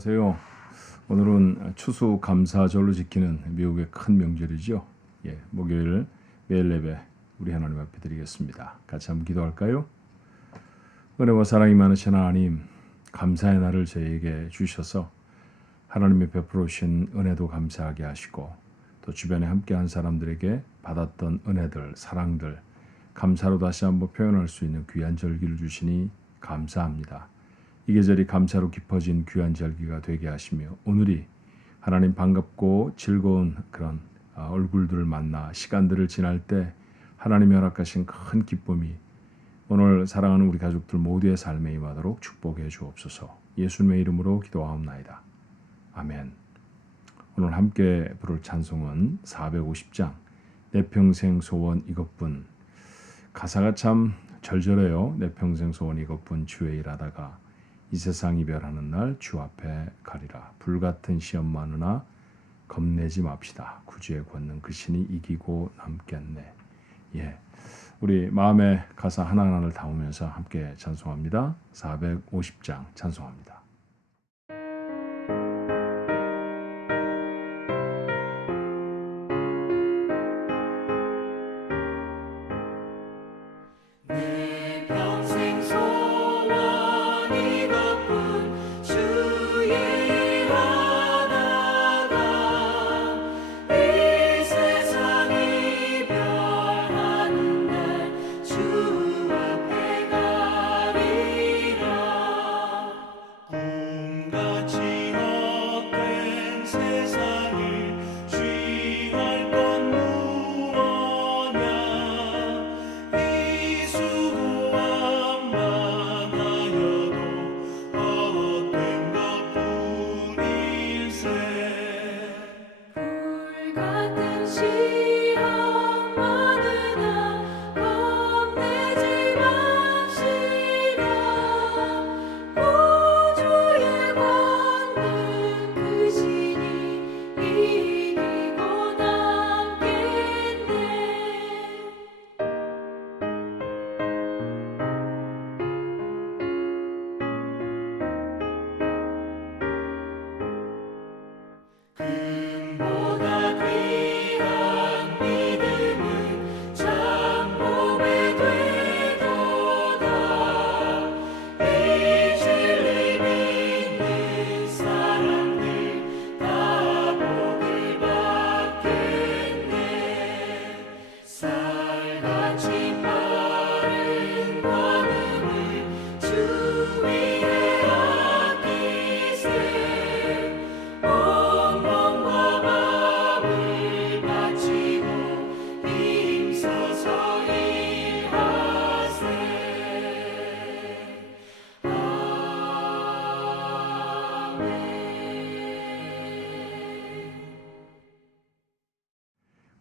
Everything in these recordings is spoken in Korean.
안녕하세요. 오늘은 추수감사절로 지키는 미국의 큰 명절이죠. 목요일 매일 예배 우리 하나님 앞에 드리겠습니다. 같이 한번 기도할까요? 은혜와 사랑이 많으신 하나님, 감사의 날을 저희에게 주셔서 하나님이 베풀어 주신 은혜도 감사하게 하시고 또 주변에 함께한 사람들에게 받았던 은혜들, 사랑들 감사로 다시 한번 표현할 수 있는 귀한 절기를 주시니 감사합니다. 이 계절이 감사로 깊어진 귀한 절기가 되게 하시며 오늘이 하나님 반갑고 즐거운 그런 얼굴들을 만나 시간들을 지날 때 하나님이 허락하신 큰 기쁨이 오늘 사랑하는 우리 가족들 모두의 삶에 임하도록 축복해 주옵소서. 예수님의 이름으로 기도하옵나이다. 아멘. 오늘 함께 부를 찬송은 450장 내 평생 소원 이것뿐. 가사가 참 절절해요. 내 평생 소원 이것뿐 주의 일하다가 이 세상 이별하는 날 주 앞에 가리라. 불같은 시험 많으나 겁내지 맙시다. 구주의 권능 그 신이 이기고 남겠네. 우리 마음의 가사 하나하나를 담으면서 함께 찬송합니다. 450장 찬송합니다.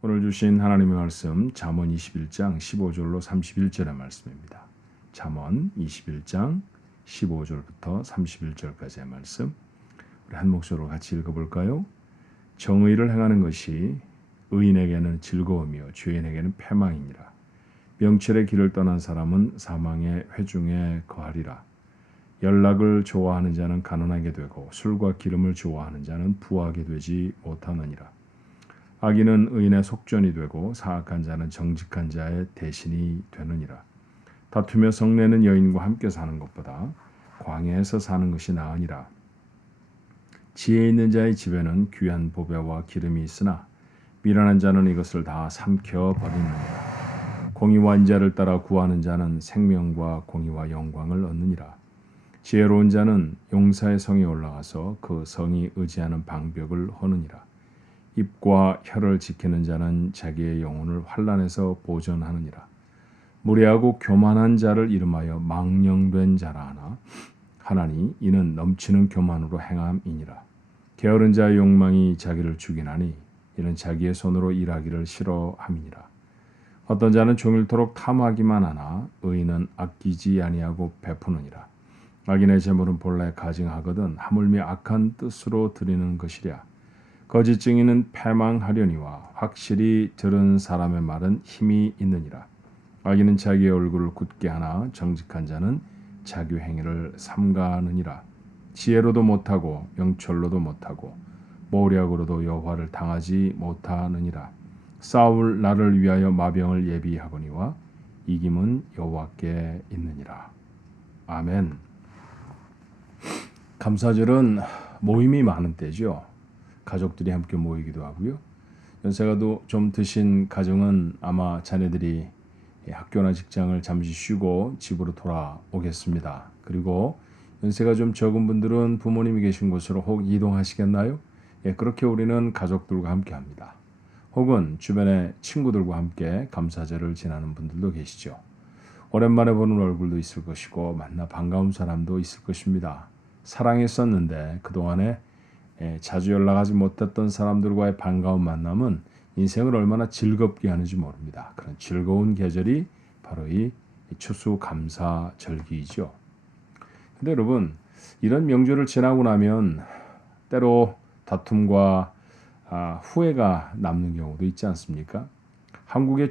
오늘 주신 하나님의 말씀 잠언 21장 15절로 31절의 말씀입니다. 잠언 21장 15절부터 31절까지의 말씀 우리 한 목소리로 같이 읽어볼까요? 정의를 행하는 것이 의인에게는 즐거움이요 죄인에게는 패망이니라. 명철의 길을 떠난 사람은 사망의 회중에 거하리라. 연락을 좋아하는 자는 가난하게 되고 술과 기름을 좋아하는 자는 부하게 되지 못하느니라. 악인은 의인의 속전이 되고 사악한 자는 정직한 자의 대신이 되느니라. 다투며 성내는 여인과 함께 사는 것보다 광야에서 사는 것이 나으니라. 지혜 있는 자의 집에는 귀한 보배와 기름이 있으나 미련한 자는 이것을 다 삼켜 버리느니라. 공의와 인자를 따라 구하는 자는 생명과 공의와 영광을 얻느니라. 지혜로운 자는 용사의 성에 올라가서 그 성이 의지하는 방벽을 허느니라. 입과 혀를 지키는 자는 자기의 영혼을 환난에서 보전하느니라. 무례하고 교만한 자를 이름하여 망령된 자라 하나 하나니 이는 넘치는 교만으로 행함이니라. 게으른 자의 욕망이 자기를 죽이나니 이는 자기의 손으로 일하기를 싫어함이니라. 어떤 자는 종일토록 탐하기만 하나 의인은 아끼지 아니하고 베푸느니라. 악인의 재물은 본래 가증하거든 하물며 악한 뜻으로 드리는 것이랴. 거짓 증인은 패망하려니와 확실히 들은 사람의 말은 힘이 있느니라. 악인은 자기의 얼굴을 굳게 하나 정직한 자는 자기 행위를 삼가느니라. 지혜로도 못하고 명철로도 못하고 모략으로도 여호와를 당하지 못하느니라. 싸울 나를 위하여 마병을 예비하거니와 이김은 여호와께 있느니라. 아멘. 감사절은 모임이 많은 때죠. 가족들이 함께 모이기도 하고요. 연세가 좀 드신 가정은 아마 자녀들이 학교나 직장을 잠시 쉬고 집으로 돌아오겠습니다. 그리고 연세가 좀 적은 분들은 부모님이 계신 곳으로 혹 이동하시겠나요? 그렇게 우리는 가족들과 함께 합니다. 혹은 주변의 친구들과 함께 감사절을 지나는 분들도 계시죠. 오랜만에 보는 얼굴도 있을 것이고 만나 반가운 사람도 있을 것입니다. 사랑했었는데 그동안에 자주 연락하지 못했던 사람들과의 반가운 만남은 인생을 얼마나 즐겁게 하는지 모릅니다. 그런 즐거운 계절이 바로 이 추수감사절기이죠. 근데 여러분, 이런 명절을 지나고 나면 때로 다툼과 후회가 남는 경우도 있지 않습니까? 한국의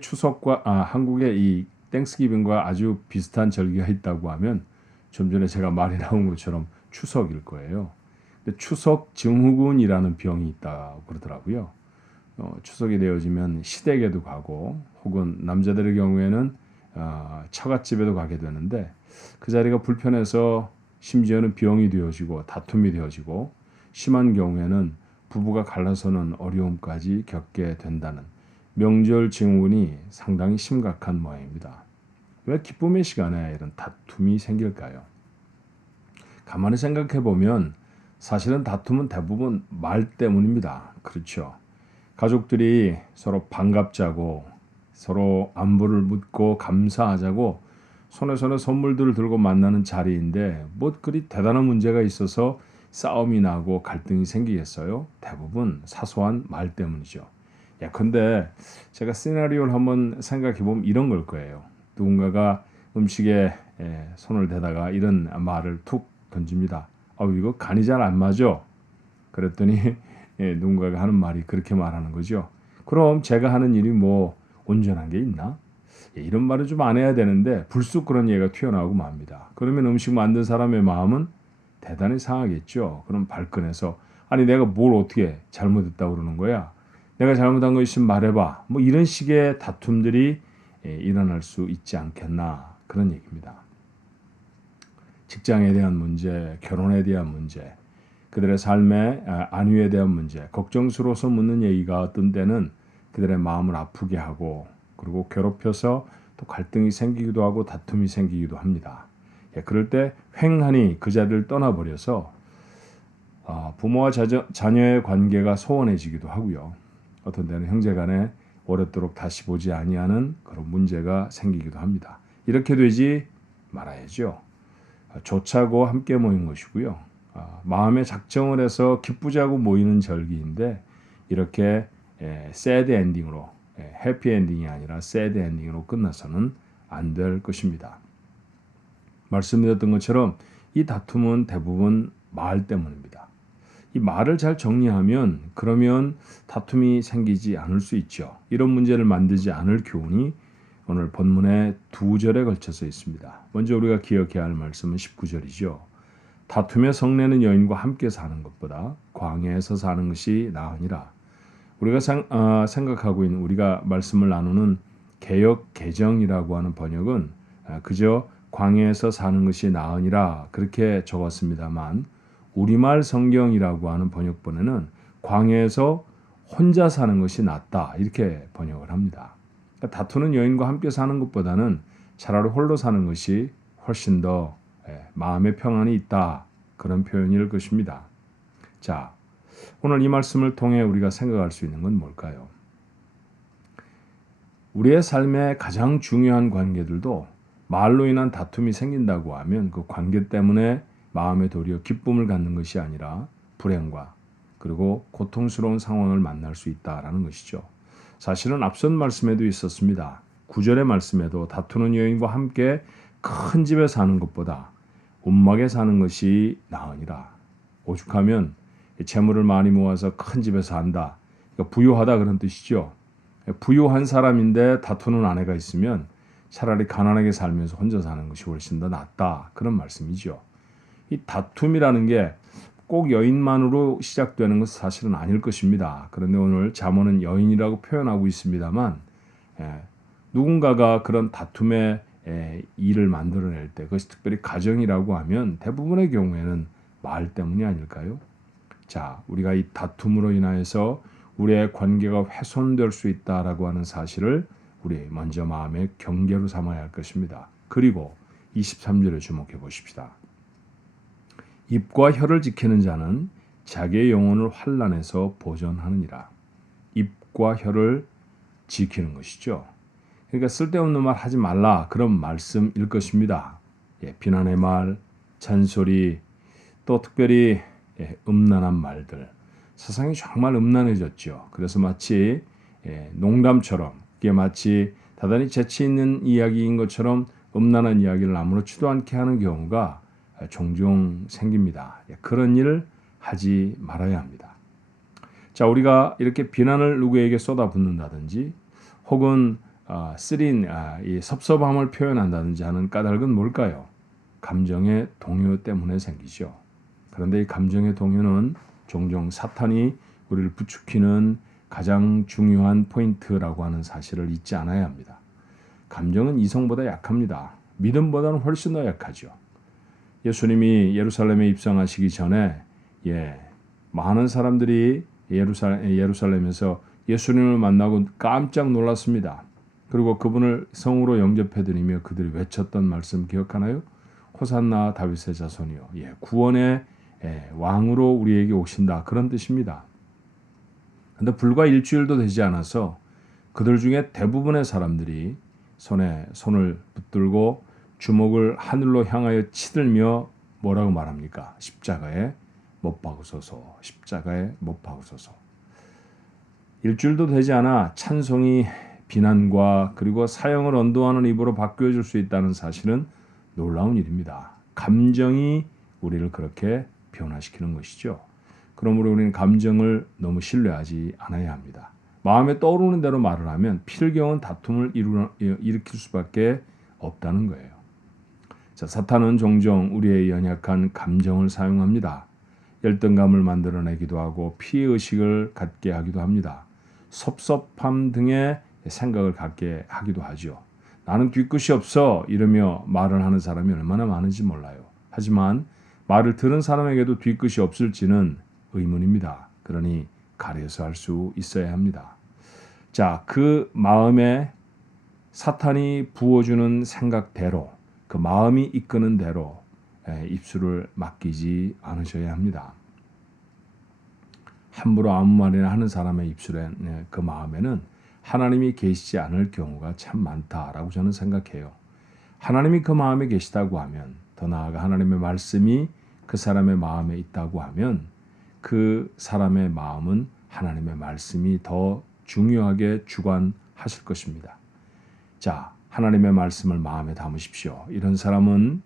한국의 이 땡스기빙과 아주 비슷한 절기가 있다고 하면 좀 전에 제가 말이 나온 것처럼 추석일 거예요. 근데 추석 증후군이라는 병이 있다고 그러더라고요. 추석이 되어지면 시댁에도 가고 혹은 남자들의 경우에는 처갓집에도 가게 되는데 그 자리가 불편해서 심지어는 병이 되어지고 다툼이 되어지고 심한 경우에는 부부가 갈라서는 어려움까지 겪게 된다는 명절 증후군이 상당히 심각한 모양입니다. 왜 기쁨의 시간에 이런 다툼이 생길까요? 가만히 생각해 보면 사실은 다툼은 대부분 말 때문입니다. 그렇죠? 가족들이 서로 반갑자고 서로 안부를 묻고 감사하자고 손에 선물들을 들고 만나는 자리인데 뭐 그리 대단한 문제가 있어서 싸움이 나고 갈등이 생기겠어요? 대부분 사소한 말 때문이죠. 예컨대 제가 시나리오를 한번 생각해 보면 이런 걸 거예요. 누군가가 음식에 손을 대다가 이런 말을 툭 던집니다. 이거 간이 잘 안 맞아. 그랬더니 누군가가 하는 말이 그렇게 말하는 거죠. 그럼 제가 하는 일이 뭐 온전한 게 있나? 이런 말을 좀 안 해야 되는데 불쑥 그런 얘기가 튀어나오고 맙니다. 그러면 음식 만든 사람의 마음은 대단히 상하겠죠. 그럼 발끈해서 아니 내가 뭘 어떻게 잘못했다고 그러는 거야? 내가 잘못한 거 있으면 말해봐. 뭐 이런 식의 다툼들이 일어날 수 있지 않겠나 그런 얘기입니다. 직장에 대한 문제, 결혼에 대한 문제, 그들의 삶의 안위에 대한 문제, 걱정스러워서 묻는 얘기가 어떤 때는 그들의 마음을 아프게 하고 그리고 괴롭혀서 또 갈등이 생기기도 하고 다툼이 생기기도 합니다. 그럴 때 횡하니 그 자리를 떠나버려서 부모와 자녀의 관계가 소원해지기도 하고요. 어떤 때는 형제간에 오랫도록 다시 보지 아니하는 그런 문제가 생기기도 합니다. 이렇게 되지 말아야죠. 조차고 함께 모인 것이고요. 마음의 작정을 해서 기쁘자고 모이는 절기인데 이렇게 새드 엔딩으로 해피 엔딩이 아니라 새드 엔딩으로 끝나서는 안 될 것입니다. 말씀드렸던 것처럼 이 다툼은 대부분 말 때문입니다. 이 말을 잘 정리하면 그러면 다툼이 생기지 않을 수 있죠. 이런 문제를 만들지 않을 교훈이 오늘 본문의 2절에 걸쳐서 있습니다. 먼저 우리가 기억해야 할 말씀은 19절이죠. 다툼의 성내는 여인과 함께 사는 것보다 광야에서 사는 것이 나으니라. 우리가 생각하고 있는 우리가 말씀을 나누는 개역 개정이라고 하는 번역은 그저 광야에서 사는 것이 나으니라 그렇게 적었습니다만 우리말 성경이라고 하는 번역본에는 광야에서 혼자 사는 것이 낫다 이렇게 번역을 합니다. 그러니까 다투는 여인과 함께 사는 것보다는 차라리 홀로 사는 것이 훨씬 더 마음의 평안이 있다 그런 표현일 것입니다. 자, 오늘 이 말씀을 통해 우리가 생각할 수 있는 건 뭘까요? 우리의 삶의 가장 중요한 관계들도 말로 인한 다툼이 생긴다고 하면 그 관계 때문에 마음에 도리어 기쁨을 갖는 것이 아니라 불행과 그리고 고통스러운 상황을 만날 수 있다라는 것이죠. 사실은 앞선 말씀에도 있었습니다. 9절의 말씀에도 다투는 여인과 함께 큰 집에 사는 것보다 움막에 사는 것이 나으니라. 오죽하면 재물을 많이 모아서 큰 집에서 산다. 그러니까 부유하다 그런 뜻이죠. 부유한 사람인데 다투는 아내가 있으면 차라리 가난하게 살면서 혼자 사는 것이 훨씬 더 낫다. 그런 말씀이죠. 이 다툼이라는 게 꼭 여인만으로 시작되는 것은 사실은 아닐 것입니다. 그런데 오늘 잠언은 여인이라고 표현하고 있습니다만 누군가가 그런 다툼의 일을 만들어낼 때 그것이 특별히 가정이라고 하면 대부분의 경우에는 말 때문이 아닐까요? 자, 우리가 이 다툼으로 인하여서 우리의 관계가 훼손될 수 있다라고 하는 사실을 우리 먼저 마음의 경계로 삼아야 할 것입니다. 그리고 23절에 주목해 보십시다. 입과 혀를 지키는 자는 자기의 영혼을 환난에서 보존하느니라. 입과 혀를 지키는 것이죠. 그러니까 쓸데없는 말 하지 말라 그런 말씀일 것입니다. 비난의 말, 잔소리, 또 특별히 음란한 말들. 세상이 정말 음란해졌죠. 그래서 마치 농담처럼 이게 마치 대단히 재치 있는 이야기인 것처럼 음란한 이야기를 아무렇지도 않게 하는 경우가 종종 생깁니다. 그런 일을 하지 말아야 합니다. 자, 우리가 이렇게 비난을 누구에게 쏟아붓는다든지 혹은 쓰린 이 섭섭함을 표현한다든지 하는 까닭은 뭘까요? 감정의 동요 때문에 생기죠. 그런데 이 감정의 동요는 종종 사탄이 우리를 부추기는 가장 중요한 포인트라고 하는 사실을 잊지 않아야 합니다. 감정은 이성보다 약합니다. 믿음보다는 훨씬 더 약하죠. 예수님이 예루살렘에 입성하시기 전에 많은 사람들이 예루살렘에서 예수님을 만나고 깜짝 놀랐습니다. 그리고 그분을 성으로 영접해드리며 그들이 외쳤던 말씀 기억하나요? 호산나 다윗의 자손이요. 구원의 왕으로 우리에게 오신다. 그런 뜻입니다. 그런데 불과 일주일도 되지 않아서 그들 중에 대부분의 사람들이 손에 손을 붙들고 주먹을 하늘로 향하여 치들며 뭐라고 말합니까? 십자가에 못 박으소서. 십자가에 못 박으소서. 일주일도 되지 않아 찬송이 비난과 그리고 사형을 언도하는 입으로 바뀌어질 수 있다는 사실은 놀라운 일입니다. 감정이 우리를 그렇게 변화시키는 것이죠. 그러므로 우리는 감정을 너무 신뢰하지 않아야 합니다. 마음에 떠오르는 대로 말을 하면 필경은 다툼을 일으킬 수밖에 없다는 거예요. 자, 사탄은 종종 우리의 연약한 감정을 사용합니다. 열등감을 만들어내기도 하고 피해의식을 갖게 하기도 합니다. 섭섭함 등의 생각을 갖게 하기도 하죠. 나는 뒤끝이 없어 이러며 말을 하는 사람이 얼마나 많은지 몰라요. 하지만 말을 들은 사람에게도 뒤끝이 없을지는 의문입니다. 그러니 가려서 할 수 있어야 합니다. 자, 그 마음에 사탄이 부어주는 생각대로 그 마음이 이끄는 대로 입술을 맡기지 않으셔야 합니다. 함부로 아무 말이나 하는 사람의 입술에 그 마음에는 하나님이 계시지 않을 경우가 참 많다라고 저는 생각해요. 하나님이 그 마음에 계시다고 하면 더 나아가 하나님의 말씀이 그 사람의 마음에 있다고 하면 그 사람의 마음은 하나님의 말씀이 더 중요하게 주관하실 것입니다. 자, 하나님의 말씀을 마음에 담으십시오. 이런 사람은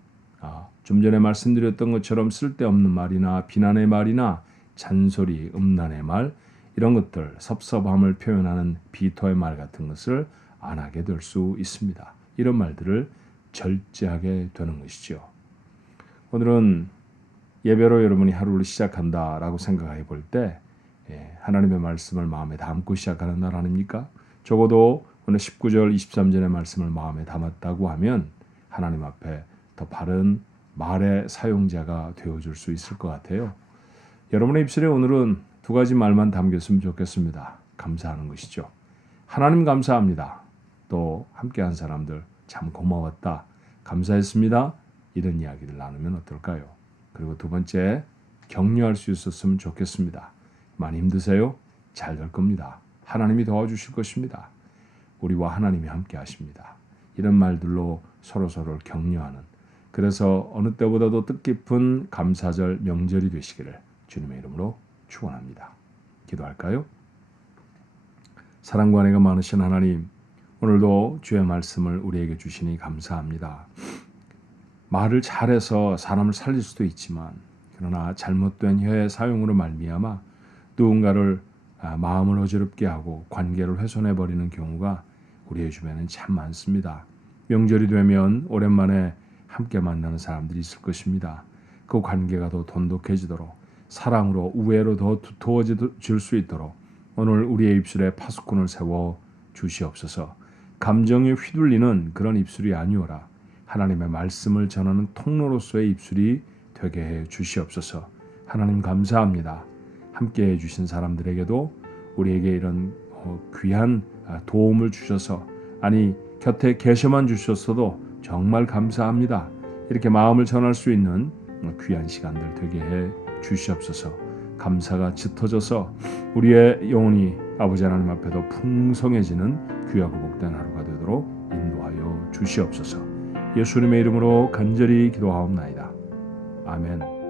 좀 전에 말씀드렸던 것처럼 쓸데없는 말이나 비난의 말이나 잔소리, 음란의 말 이런 것들, 섭섭함을 표현하는 비토의 말 같은 것을 안 하게 될 수 있습니다. 이런 말들을 절제하게 되는 것이죠. 오늘은 예배로 여러분이 하루를 시작한다라고 생각해 볼 때 하나님의 말씀을 마음에 담고 시작하는 날 아닙니까? 적어도 오늘 19절, 23절의 말씀을 마음에 담았다고 하면 하나님 앞에 더 바른 말의 사용자가 되어줄 수 있을 것 같아요. 여러분의 입술에 오늘은 두 가지 말만 담겼으면 좋겠습니다. 감사하는 것이죠. 하나님 감사합니다. 또 함께한 사람들 참 고마웠다. 감사했습니다. 이런 이야기를 나누면 어떨까요? 그리고 두 번째, 격려할 수 있었으면 좋겠습니다. 많이 힘드세요? 잘 될 겁니다. 하나님이 도와주실 것입니다. 우리와 하나님이 함께 하십니다. 이런 말들로 서로서로를 격려하는, 그래서 어느 때보다도 뜻깊은 감사절 명절이 되시기를 주님의 이름으로 축원합니다. 기도할까요? 사랑과 은혜가 많으신 하나님, 오늘도 주의 말씀을 우리에게 주시니 감사합니다. 말을 잘해서 사람을 살릴 수도 있지만 그러나 잘못된 혀의 사용으로 말미암아 누군가를 마음을 어지럽게 하고 관계를 훼손해버리는 경우가 우리의 주변에는 참 많습니다. 명절이 되면 오랜만에 함께 만나는 사람들이 있을 것입니다. 그 관계가 더 돈독해지도록 사랑으로 우애로 더 두터워질 수 있도록 오늘 우리의 입술에 파수꾼을 세워 주시옵소서. 감정에 휘둘리는 그런 입술이 아니오라. 하나님의 말씀을 전하는 통로로서의 입술이 되게 해 주시옵소서. 하나님 감사합니다. 함께해 주신 사람들에게도 우리에게 이런 귀한 도움을 주셔서 아니 곁에 계셔만 주셨어도 정말 감사합니다. 이렇게 마음을 전할 수 있는 귀한 시간들 되게 해 주시옵소서. 감사가 짙어져서 우리의 영혼이 아버지 하나님 앞에도 풍성해지는 귀하고 복된 하루가 되도록 인도하여 주시옵소서. 예수님의 이름으로 간절히 기도하옵나이다. 아멘.